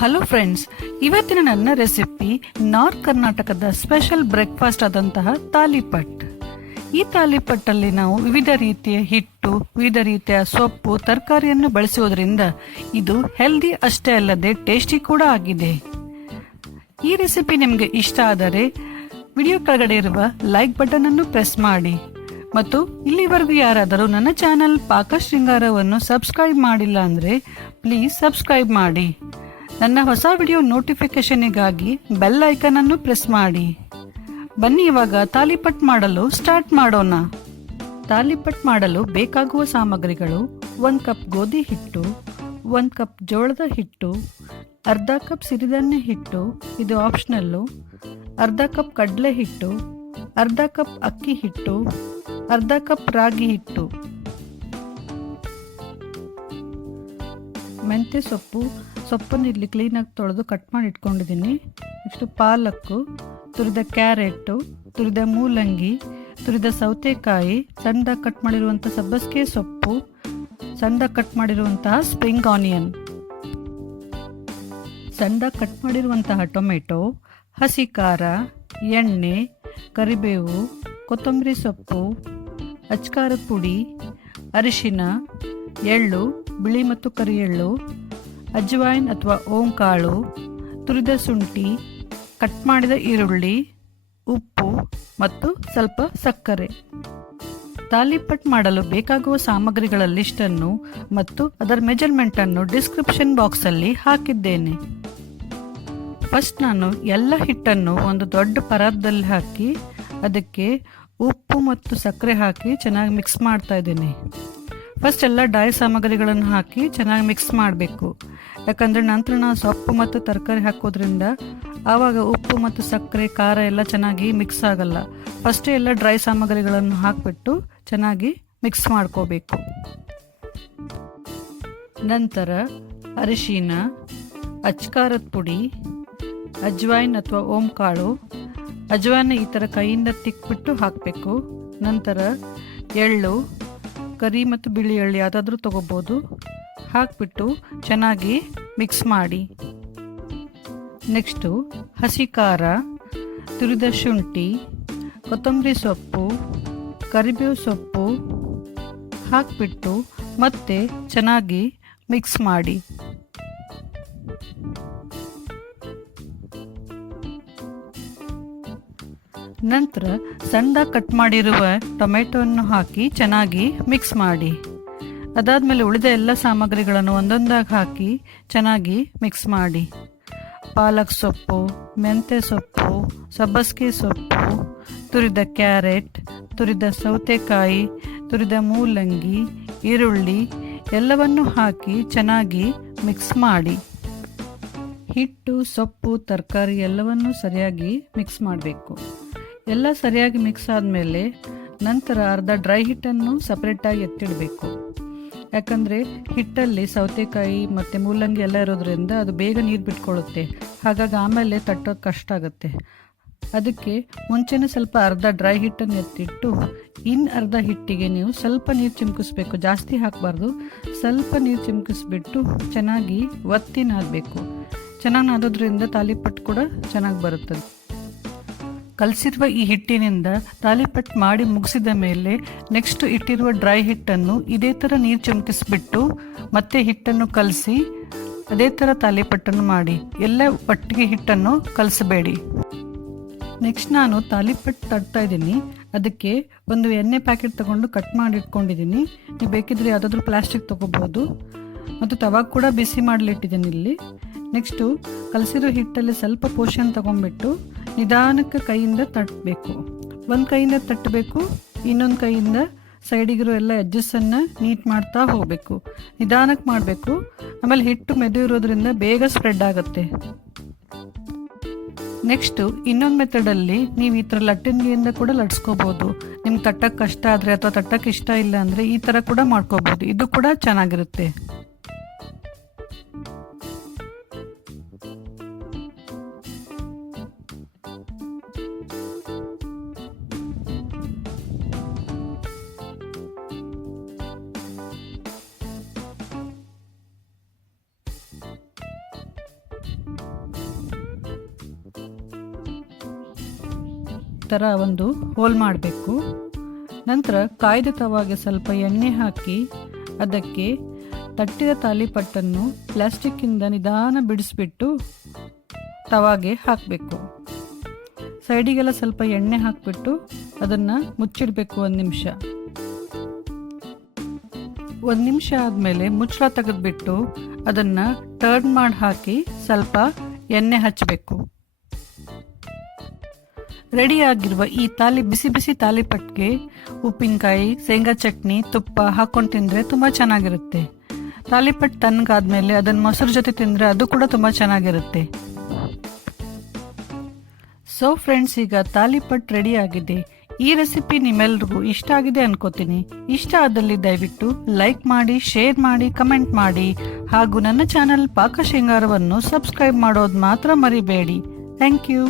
Hello friends, ಇವತ್ತಿನ ನನ್ನ recipe north ಕರ್ನಾಟಕದ ಸ್ಪೆಷಲ್ ಬ್ರೇಕ್ಫಾಸ್ಟ್ ಆದಂತಹ ತಾಲಿಪಟ್. ಈ ತಾಲಿಪಟ್ಟಲ್ಲಿ ನಾವು ವಿವಿಧ ರೀತಿಯ ಹಿಟ್ಟು, ವಿವಿಧ ರೀತಿಯ ಸೊಪ್ಪು, ತರಕಾರಿಯನ್ನು ಬಳಸುವುದರಿಂದ ಇದು ಹೆಲ್ದಿ ಅಷ್ಟೇ ಅಲ್ಲದೆ ಟೇಸ್ಟಿ ಕೂಡ ಆಗಿದೆ. ಈ ರೆಸಿಪಿ ನಿಮಗೆ ಇಷ್ಟ ಆದರೆ ವಿಡಿಯೋ ಕೆಳಗಡೆ ಇರುವ ಲೈಕ್ ಬಟನ್ ಅನ್ನು ಪ್ರೆಸ್ ಮಾಡಿ ಮತ್ತು ಇಲ್ಲಿವರೆಗೂ ಯಾರಾದರೂ ನನ್ನ ಚಾನಲ್ ಪಾಕ ಶೃಂಗಾರವನ್ನು ಸಬ್ಸ್ಕ್ರೈಬ್ ಮಾಡಿಲ್ಲ ಅಂದರೆ ಪ್ಲೀಸ್ ಸಬ್ಸ್ಕ್ರೈಬ್ ಮಾಡಿ. ನನ್ನ ಹೊಸ ವಿಡಿಯೋ ನೋಟಿಫಿಕೇಶನ್ಗಾಗಿ ಬೆಲ್ ಐಕನ್ ಅನ್ನು ಪ್ರೆಸ್ ಮಾಡಿ. ಬನ್ನಿ ಇವಾಗ ತಾಲಿಪಟ್ ಮಾಡಲು ಸ್ಟಾರ್ಟ್ ಮಾಡೋಣ. ತಾಲಿಪಟ್ ಮಾಡಲು ಬೇಕಾಗುವ ಸಾಮಗ್ರಿಗಳು: 1 ಕಪ್ ಗೋಧಿ ಹಿಟ್ಟು, 1 ಕಪ್ ಜೋಳದ ಹಿಟ್ಟು, ಅರ್ಧ ಕಪ್ ಸಿರಿಧಾನ್ಯ ಹಿಟ್ಟು, ಇದು ಆಪ್ಷನಲ್ಲು, ಅರ್ಧ ಕಪ್ ಕಡಲೆ ಹಿಟ್ಟು, ಅರ್ಧ ಕಪ್ ಅಕ್ಕಿ ಹಿಟ್ಟು, ಅರ್ಧ ಕಪ್ ರಾಗಿ ಹಿಟ್ಟು, ಮೆಂತ್ಯ ಸೊಪ್ಪನ್ನು ಇಲ್ಲಿ ಕ್ಲೀನಾಗಿ ತೊಳೆದು ಕಟ್ ಮಾಡಿ ಇಟ್ಕೊಂಡಿದ್ದೀನಿ. ನೆಕ್ಸ್ಟು ಪಾಲಕ್ಕು, ತುರಿದ ಕ್ಯಾರೆಟು, ತುರಿದ ಮೂಲಂಗಿ, ತುರಿದ ಸೌತೆಕಾಯಿ, ಸಣ್ಣದಾಗಿ ಕಟ್ ಮಾಡಿರುವಂಥ ಸಬ್ಬಸಿಗೆ ಸೊಪ್ಪು, ಸಣ್ಣದಾಗಿ ಕಟ್ ಮಾಡಿರುವಂತಹ ಸ್ಪ್ರಿಂಗ್ ಆನಿಯನ್, ಸಣ್ಣದಾಗಿ ಕಟ್ ಮಾಡಿರುವಂತಹ ಟೊಮೆಟೊ, ಹಸಿ ಖಾರ, ಎಣ್ಣೆ, ಕರಿಬೇವು, ಕೊತ್ತಂಬರಿ ಸೊಪ್ಪು, ಅಚ್ಕಾರದ ಪುಡಿ, ಅರಿಶಿನ, ಎಳ್ಳು, ಬಿಳಿ ಮತ್ತು ಕರಿ ಎಳ್ಳು, ಅಜ್ವೈನ್ ಅಥವಾ ಓಂಕಾಳು, ತುರಿದ ಶುಂಠಿ, ಕಟ್ ಮಾಡಿದ ಈರುಳ್ಳಿ, ಉಪ್ಪು ಮತ್ತು ಸ್ವಲ್ಪ ಸಕ್ಕರೆ. ತಾಲಿಪಟ್ ಮಾಡಲು ಬೇಕಾಗುವ ಸಾಮಗ್ರಿಗಳ ಲಿಸ್ಟನ್ನು ಮತ್ತು ಅದರ ಮೆಜರ್ಮೆಂಟನ್ನು ಡಿಸ್ಕ್ರಿಪ್ಷನ್ ಬಾಕ್ಸಲ್ಲಿ ಹಾಕಿದ್ದೇನೆ. ಫಸ್ಟ್ ನಾನು ಎಲ್ಲ ಹಿಟ್ಟನ್ನು ಒಂದು ದೊಡ್ಡ ಪರಾತದಲ್ಲಿ ಹಾಕಿ ಅದಕ್ಕೆ ಉಪ್ಪು ಮತ್ತು ಸಕ್ಕರೆ ಹಾಕಿ ಚೆನ್ನಾಗಿ ಮಿಕ್ಸ್ ಮಾಡ್ತಾ ಇದ್ದೀನಿ. ಫಸ್ಟ್ ಎಲ್ಲ ಡ್ರೈ ಸಾಮಗ್ರಿಗಳನ್ನು ಹಾಕಿ ಚೆನ್ನಾಗಿ ಮಿಕ್ಸ್ ಮಾಡಬೇಕು. ಯಾಕಂದರೆ ನಂತರ ನಾವು ಸೊಪ್ಪು ಮತ್ತು ತರಕಾರಿ ಹಾಕೋದ್ರಿಂದ ಆವಾಗ ಉಪ್ಪು ಮತ್ತು ಸಕ್ಕರೆ, ಖಾರ ಎಲ್ಲ ಚೆನ್ನಾಗಿ ಮಿಕ್ಸ್ ಆಗಲ್ಲ. ಫಸ್ಟೇ ಎಲ್ಲ ಡ್ರೈ ಸಾಮಗ್ರಿಗಳನ್ನು ಹಾಕಿಬಿಟ್ಟು ಚೆನ್ನಾಗಿ ಮಿಕ್ಸ್ ಮಾಡ್ಕೋಬೇಕು. ನಂತರ ಅರಿಶಿನ, ಅಚ್ಕಾರದ ಪುಡಿ, ಅಜ್ವೈನ್ ಅಥವಾ ಓಂಕಾಳು, ಅಜ್ವೈನ್ ಈ ಥರ ಕೈಯಿಂದ ತಿಕ್ಬಿಟ್ಟು ಹಾಕಬೇಕು. ನಂತರ ಎಳ್ಳು, ಕರಿ ಮತ್ತು ಬಿಳಿ ಎಳ್ಳು ಯಾವುದಾದ್ರೂ ತೊಗೋಬೋದು, ಹಾಕಿಬಿಟ್ಟು ಚೆನ್ನಾಗಿ ಮಿಕ್ಸ್ ಮಾಡಿ. ನೆಕ್ಸ್ಟು ಹಸಿ ಖಾರ, ತುರಿದ ಶುಂಠಿ, ಕೊತ್ತಂಬರಿ ಸೊಪ್ಪು, ಕರಿಬೇವು ಸೊಪ್ಪು ಹಾಕಿಬಿಟ್ಟು ಮತ್ತೆ ಚೆನ್ನಾಗಿ ಮಿಕ್ಸ್ ಮಾಡಿ. ನಂತರ ಸಣ್ಣದಾಗಿ ಕಟ್ ಮಾಡಿರುವ ಟೊಮೆಟೊವನ್ನು ಹಾಕಿ ಚೆನ್ನಾಗಿ ಮಿಕ್ಸ್ ಮಾಡಿ. ಅದಾದಮೇಲೆ ಉಳಿದ ಎಲ್ಲ ಸಾಮಗ್ರಿಗಳನ್ನು ಒಂದೊಂದಾಗಿ ಹಾಕಿ ಚೆನ್ನಾಗಿ ಮಿಕ್ಸ್ ಮಾಡಿ. ಪಾಲಕ್ ಸೊಪ್ಪು, ಮೆಂತ್ಯ ಸೊಪ್ಪು, ಸಬ್ಬಸಿಗೆ ಸೊಪ್ಪು, ತುರಿದ ಕ್ಯಾರೆಟ್, ತುರಿದ ಸೌತೆಕಾಯಿ, ತುರಿದ ಮೂಲಂಗಿ, ಈರುಳ್ಳಿ ಎಲ್ಲವನ್ನು ಹಾಕಿ ಚೆನ್ನಾಗಿ ಮಿಕ್ಸ್ ಮಾಡಿ. ಹಿಟ್ಟು, ಸೊಪ್ಪು, ತರಕಾರಿ ಎಲ್ಲವನ್ನು ಸರಿಯಾಗಿ ಮಿಕ್ಸ್ ಮಾಡಬೇಕು. ಎಲ್ಲ ಸರಿಯಾಗಿ ಮಿಕ್ಸ್ ಆದಮೇಲೆ ನಂತರ ಅರ್ಧ ಡ್ರೈ ಹಿಟ್ಟನ್ನು ಸಪ್ರೇಟಾಗಿ ಎತ್ತಿಡಬೇಕು. ಯಾಕಂದರೆ ಹಿಟ್ಟಲ್ಲಿ ಸೌತೆಕಾಯಿ ಮತ್ತು ಮೂಲಂಗಿ ಎಲ್ಲ ಇರೋದ್ರಿಂದ ಅದು ಬೇಗ ನೀರು ಬಿಟ್ಕೊಳ್ಳುತ್ತೆ. ಹಾಗಾಗಿ ಆಮೇಲೆ ತಟ್ಟೋದು ಕಷ್ಟ ಆಗುತ್ತೆ. ಅದಕ್ಕೆ ಮುಂಚೆನೇ ಸ್ವಲ್ಪ ಅರ್ಧ ಡ್ರೈ ಹಿಟ್ಟನ್ನು ಎತ್ತಿಟ್ಟು ಇನ್ನು ಅರ್ಧ ಹಿಟ್ಟಿಗೆ ನೀವು ಸ್ವಲ್ಪ ನೀರು ಚಿಮ್ಕಿಸ್ಬೇಕು. ಜಾಸ್ತಿ ಹಾಕಬಾರ್ದು, ಸ್ವಲ್ಪ ನೀರು ಚಿಮ್ಕಿಸ್ಬಿಟ್ಟು ಚೆನ್ನಾಗಿ ಒತ್ತಿ ನಾದಬೇಕು. ಚೆನ್ನಾಗಿ ನಾದೋದ್ರಿಂದ ತಾಲಿಪಟ್ಟು ಕೂಡ ಚೆನ್ನಾಗಿ ಬರುತ್ತದೆ. ಕಲಸಿರುವ ಈ ಹಿಟ್ಟಿನಿಂದ ತಾಲಿಪಟ್ ಮಾಡಿ ಮುಗಿಸಿದ ಮೇಲೆ ನೆಕ್ಸ್ಟ್ ಇಟ್ಟಿರುವ ಡ್ರೈ ಹಿಟ್ಟನ್ನು ಇದೇ ಥರ ನೀರು ಚಿಮುಕಿಸ್ಬಿಟ್ಟು ಮತ್ತೆ ಹಿಟ್ಟನ್ನು ಕಲಸಿ ಅದೇ ಥರ ತಾಲಿಪಟ್ಟನ್ನು ಮಾಡಿ. ಎಲ್ಲ ಒಟ್ಟಿಗೆ ಹಿಟ್ಟನ್ನು ಕಲಸಬೇಡಿ. ನೆಕ್ಸ್ಟ್ ನಾನು ತಾಲಿಪಟ್ಟು ತಟ್ತಾ ಇದ್ದೀನಿ. ಅದಕ್ಕೆ ಒಂದು ಎಣ್ಣೆ ಪ್ಯಾಕೆಟ್ ತಗೊಂಡು ಕಟ್ ಮಾಡಿ ಇಟ್ಕೊಂಡಿದ್ದೀನಿ. ನೀವು ಬೇಕಿದ್ರೆ ಯಾವುದಾದ್ರೂ ಪ್ಲಾಸ್ಟಿಕ್ ತೊಗೋಬೋದು. ಮತ್ತು ತವಾಗ ಕೂಡ ಬಿಸಿ ಮಾಡಲಿಟ್ಟಿದ್ದೀನಿ ಇಲ್ಲಿ. ನೆಕ್ಸ್ಟು ಕಲಸಿರೋ ಹಿಟ್ಟಲ್ಲಿ ಸ್ವಲ್ಪ ಪೋರ್ಷನ್ ತೊಗೊಂಡ್ಬಿಟ್ಟು ನಿಧಾನಕ್ಕೆ ಕೈಯಿಂದ ತಟ್ಟಬೇಕು. ಒಂದು ಕೈಯಿಂದ ತಟ್ಟಬೇಕು, ಇನ್ನೊಂದು ಕೈಯಿಂದ ಸೈಡಿಗಿರೋ ಎಲ್ಲ ಎಡ್ಜಸ್ಸನ್ನು ನೀಟ್ ಮಾಡ್ತಾ ಹೋಗಬೇಕು. ನಿಧಾನಕ್ಕೆ ಮಾಡಬೇಕು. ಆಮೇಲೆ ಹಿಟ್ಟು ಮೆದು ಇರೋದ್ರಿಂದ ಬೇಗ ಸ್ಪ್ರೆಡ್ ಆಗುತ್ತೆ. ನೆಕ್ಸ್ಟು ಇನ್ನೊಂದು ಮೆಥಡಲ್ಲಿ ನೀವು ಈ ಥರ ಲಟ್ಟಿಂಗಿಯಿಂದ ಕೂಡ ಲಟ್ಸ್ಕೋಬೋದು. ನಿಮ್ಗೆ ತಟ್ಟಕ್ಕೆ ಕಷ್ಟ ಆದರೆ ಅಥವಾ ತಟ್ಟಕ್ಕೆ ಇಷ್ಟ ಇಲ್ಲ ಅಂದರೆ ಈ ಥರ ಕೂಡ ಮಾಡ್ಕೋಬೋದು. ಇದು ಕೂಡ ಚೆನ್ನಾಗಿರುತ್ತೆ. ಥರ ಒಂದು ಹೋಲ್ ಮಾಡಬೇಕು. ನಂತರ ಕಾಯ್ದ ತವಾಗೆ ಸ್ವಲ್ಪ ಎಣ್ಣೆ ಹಾಕಿ ಅದಕ್ಕೆ ತಟ್ಟಿದ ತಾಲಿಪಟ್ಟನ್ನು ಪ್ಲಾಸ್ಟಿಕ್ಕಿಂದ ನಿಧಾನ ಬಿಡಿಸ್ಬಿಟ್ಟು ತವಾಗೆ ಹಾಕಬೇಕು. ಸೈಡಿಗೆಲ್ಲ ಸ್ವಲ್ಪ ಎಣ್ಣೆ ಹಾಕಿಬಿಟ್ಟು ಅದನ್ನು ಮುಚ್ಚಿಡಬೇಕು 1 ನಿಮಿಷ. 1 ನಿಮಿಷ ಆದಮೇಲೆ ಮುಚ್ಚಳ ತೆಗೆದುಬಿಟ್ಟು ಅದನ್ನು ಟರ್ನ್ ಮಾಡಿ ಹಾಕಿ ಸ್ವಲ್ಪ ಎಣ್ಣೆ ಹಚ್ಚಬೇಕು. ರೆಡಿಯಾಗಿರುವ ಈ ಬಿಸಿ ಬಿಸಿ ತಾಲಿಪಟ್ಟಿಗೆ ಉಪ್ಪಿನಕಾಯಿ, ಶೇಂಗಾ ಚಟ್ನಿ, ತುಪ್ಪ ಹಾಕ್ಕೊಂಡು ತಿಂದರೆ ತುಂಬ ಚೆನ್ನಾಗಿರುತ್ತೆ. ತಾಲಿಪಟ್ಟು ತಣ್ಣಗಾದ್ಮೇಲೆ ಅದನ್ನು ಮೊಸರು ಜೊತೆ ತಿಂದರೆ ಅದು ಕೂಡ ತುಂಬ ಚೆನ್ನಾಗಿರುತ್ತೆ. ಸೊ ಫ್ರೆಂಡ್ಸ್, ಈಗ ತಾಲಿಪಟ್ಟು ರೆಡಿ ಆಗಿದೆ. ಈ ರೆಸಿಪಿ ನಿಮ್ಮೆಲ್ರಿಗೂ ಇಷ್ಟ ಆಗಿದೆ ಅನ್ಕೋತೀನಿ. ಇಷ್ಟ ಆದಲ್ಲಿ ದಯವಿಟ್ಟು ಲೈಕ್ ಮಾಡಿ, ಶೇರ್ ಮಾಡಿ, ಕಮೆಂಟ್ ಮಾಡಿ ಹಾಗೂ ನನ್ನ ಚಾನಲ್ ಪಾಕ ಶೃಂಗಾರವನ್ನು ಸಬ್ಸ್ಕ್ರೈಬ್ ಮಾಡೋದು ಮಾತ್ರ ಮರಿಬೇಡಿ. Thank you.